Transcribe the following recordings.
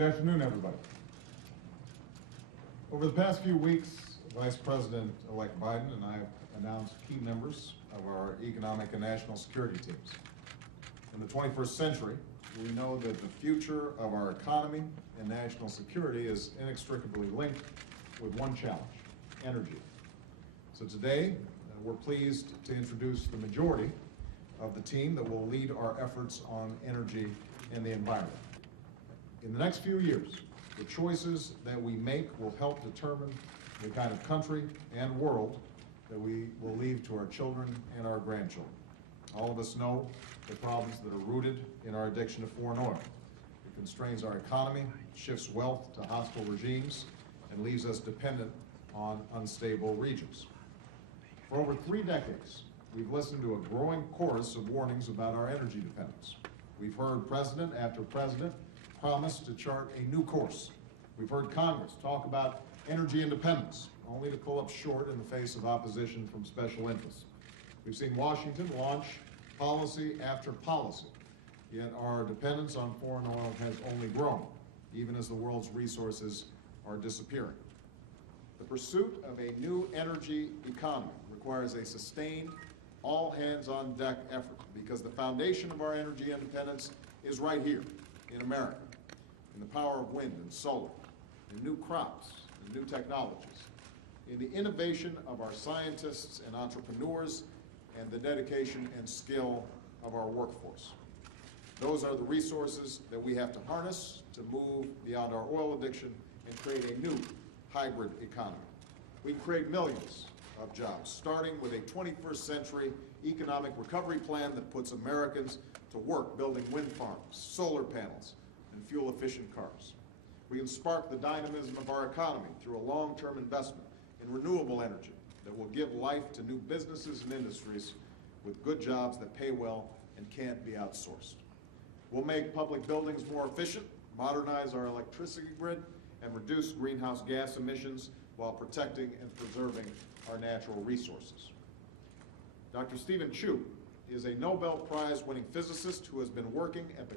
Good afternoon, everybody. Over the past few weeks, Vice President-elect Biden and I have announced key members of our economic and national security teams. In the 21st century, we know that the future of our economy and national security is inextricably linked with one challenge: energy. So today, we're pleased to introduce the majority of the team that will lead our efforts on energy and the environment. In the next few years, the choices that we make will help determine the kind of country and world that we will leave to our children and our grandchildren. All of us know the problems that are rooted in our addiction to foreign oil. It constrains our economy, shifts wealth to hostile regimes, and leaves us dependent on unstable regions. For over 3 decades, we've listened to a growing chorus of warnings about our energy dependence. We've heard president after president promise to chart a new course. We've heard Congress talk about energy independence, only to pull up short in the face of opposition from special interests. We've seen Washington launch policy after policy, yet our dependence on foreign oil has only grown, even as the world's resources are disappearing. The pursuit of a new energy economy requires a sustained, all-hands-on-deck effort, because the foundation of our energy independence is right here in America, in the power of wind and solar, in new crops and new technologies, in the innovation of our scientists and entrepreneurs, and the dedication and skill of our workforce. Those are the resources that we have to harness to move beyond our oil addiction and create a new hybrid economy. We can create millions of jobs, starting with a 21st century economic recovery plan that puts Americans to work building wind farms, solar panels, and fuel-efficient cars. We can spark the dynamism of our economy through a long-term investment in renewable energy that will give life to new businesses and industries with good jobs that pay well and can't be outsourced. We'll make public buildings more efficient, modernize our electricity grid, and reduce greenhouse gas emissions while protecting and preserving our natural resources. Dr. Stephen Chu is a Nobel Prize-winning physicist who has been working at the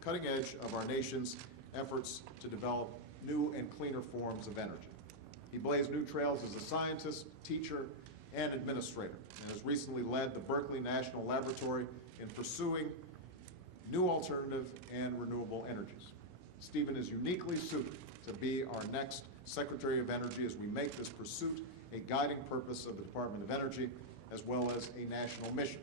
cutting edge of our nation's efforts to develop new and cleaner forms of energy. He blazed new trails as a scientist, teacher, and administrator, and has recently led the Berkeley National Laboratory in pursuing new alternative and renewable energies. Stephen is uniquely suited to be our next Secretary of Energy as we make this pursuit a guiding purpose of the Department of Energy, as well as a national mission.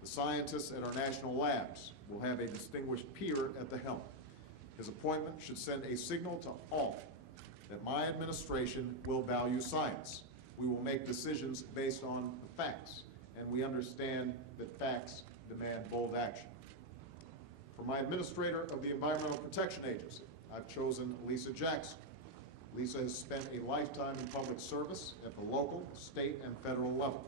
The scientists at our national labs will have a distinguished peer at the helm. His appointment should send a signal to all that my administration will value science. We will make decisions based on the facts, and we understand that facts demand bold action. For my administrator of the Environmental Protection Agency, I've chosen Lisa Jackson. Lisa has spent a lifetime in public service at the local, state, and federal level.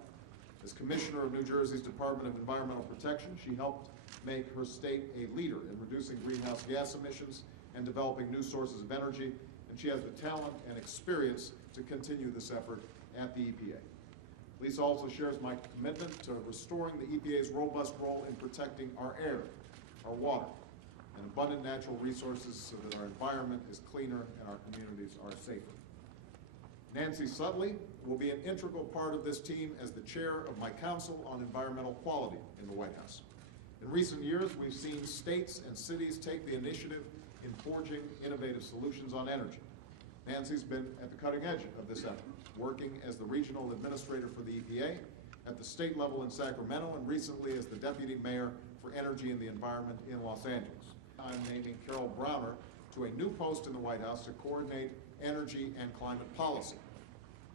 As Commissioner of New Jersey's Department of Environmental Protection, she helped make her state a leader in reducing greenhouse gas emissions and developing new sources of energy, and she has the talent and experience to continue this effort at the EPA. Lisa also shares my commitment to restoring the EPA's robust role in protecting our air, our water, and abundant natural resources so that our environment is cleaner and our communities are safer. Nancy Sudley will be an integral part of this team as the chair of my Council on Environmental Quality in the White House. In recent years, we've seen states and cities take the initiative in forging innovative solutions on energy. Nancy's been at the cutting edge of this effort, working as the regional administrator for the EPA, at the state level in Sacramento, and recently as the deputy mayor for energy and the environment in Los Angeles. I'm naming Carol Browner to a new post in the White House to coordinate energy and climate policy.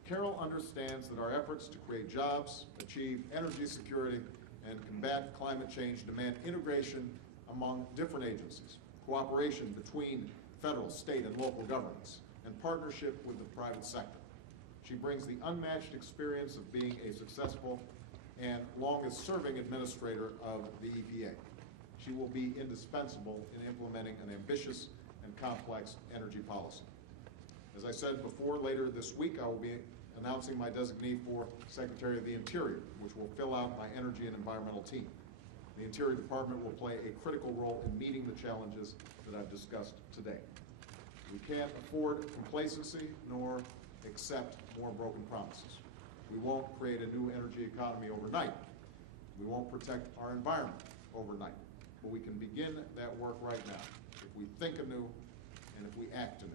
Carol understands that our efforts to create jobs, achieve energy security, and combat climate change demand integration among different agencies, cooperation between federal, state, and local governments, and partnership with the private sector. She brings the unmatched experience of being a successful and longest-serving administrator of the EPA. She will be indispensable in implementing an ambitious and complex energy policy. As I said before, later this week I will be announcing my designee for Secretary of the Interior, which will fill out my energy and environmental team. The Interior Department will play a critical role in meeting the challenges that I've discussed today. We can't afford complacency nor accept more broken promises. We won't create a new energy economy overnight. We won't protect our environment overnight. But we can begin that work right now if we think anew and if we act anew.